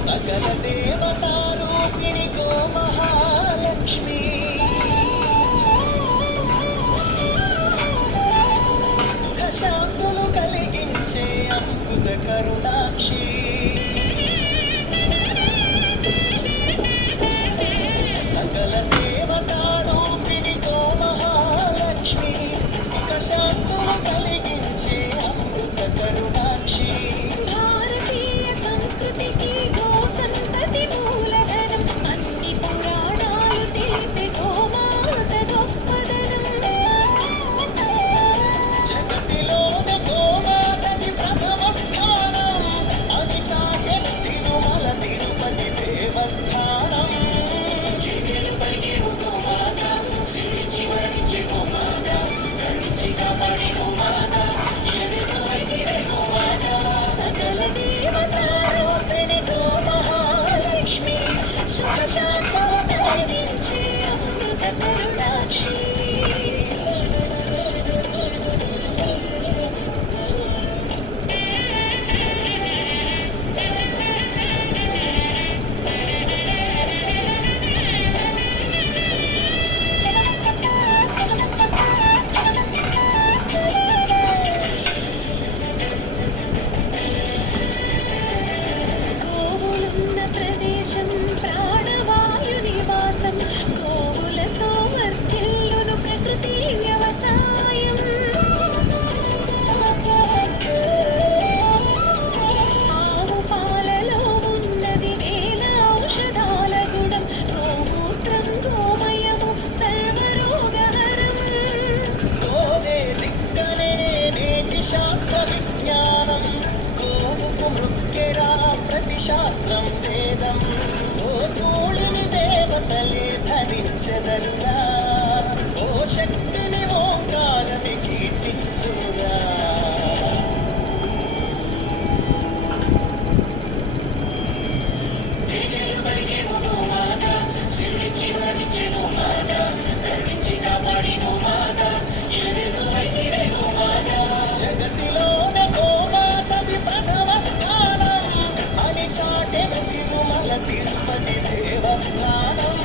సకల దేవతారూపిణి గో మహాలక్ష్మి సుఖ శాంతులు కలిగించే అమృత కరుణాక్షి సకల దేవతారూపిణి గో మహాలక్ష్మి సుఖ శాంతులు కలిగించే అమృత కరుణాక్షి భారతీయ సంస్కృతికి గో సంతతి మూలధనం అన్ని పురాణాలు తెలిపే గోమాత గొప్పదనం జగతిలోని గోమాతది ప్రథమ స్థానం అది చాటెన తిరుమల తిరుపతి దేవస్థానం చెజలు పలికే గోమాత సిరి చివరిచే గోమాత కరుణించి కాపాడే గోమాత ఎదురైతే గోమాత సకల దేవతారూపిణి గో మహాలక్ష్మి సుఖ శాంతము కలిగించే అమృత కరుణాక్షి గోవులున్న ప్రదేశం ప్రాణవాయు నివాసం గోవులతో వర్ధిల్లును ప్రకృతి వ్యవసాయం ఆవు పాలలో ఉన్నది వేల ఔషధాల గుణం గోమూత్రం గోమయము సర్వరోగహరం గోవే దిక్కనే నేటి శాస్త్ర విజ్ఞానం గోవుకు మృక్కెరా ప్రతి శాస్త్రం వేదం గోధూళిని దేవతలే ధరించెదరుగా ఓ శక్తిని ఓంకారమి కీర్తించుగా చెజలు పలికే గోమాత సిరి చివరిచే గోమాత కరుణించి కాపాడే గోమాత ఎదురైతే గోమాత జగతిలోని గోమాతది ప్రథమ స్థానం అని చాటెన తిరుమల తిరుపతి దేవస్థానం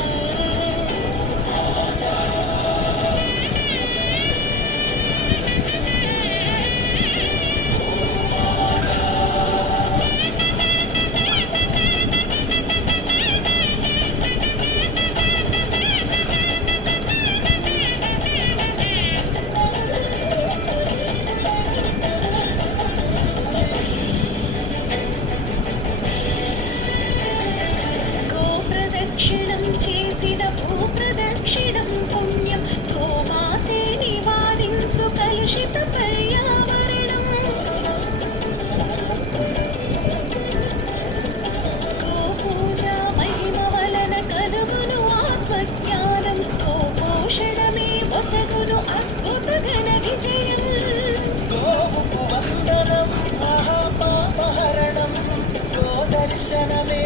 గోప్రదక్షిణం చేసిన భూప్రదక్షిణం పుణ్యం గోమాతే నివారించు కలుషిత పర్యావరణం గోపూజ మహిమ వలన కలుగును ఆత్మజ్ఞానం గోపోషణమే వసగును అద్భుత ఘన విజయం గోవుకు వందనం మహాపాపహరణం గోదర్శనమే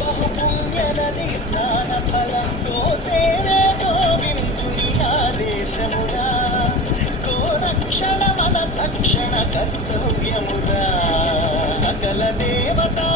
బహుపుణ్యనది స్నాన ఫలం గోసేవే గోవిందుని ఆదేశముగా గోరక్షణ మన తక్షణ కర్తవ్యముగా సకల దేవతా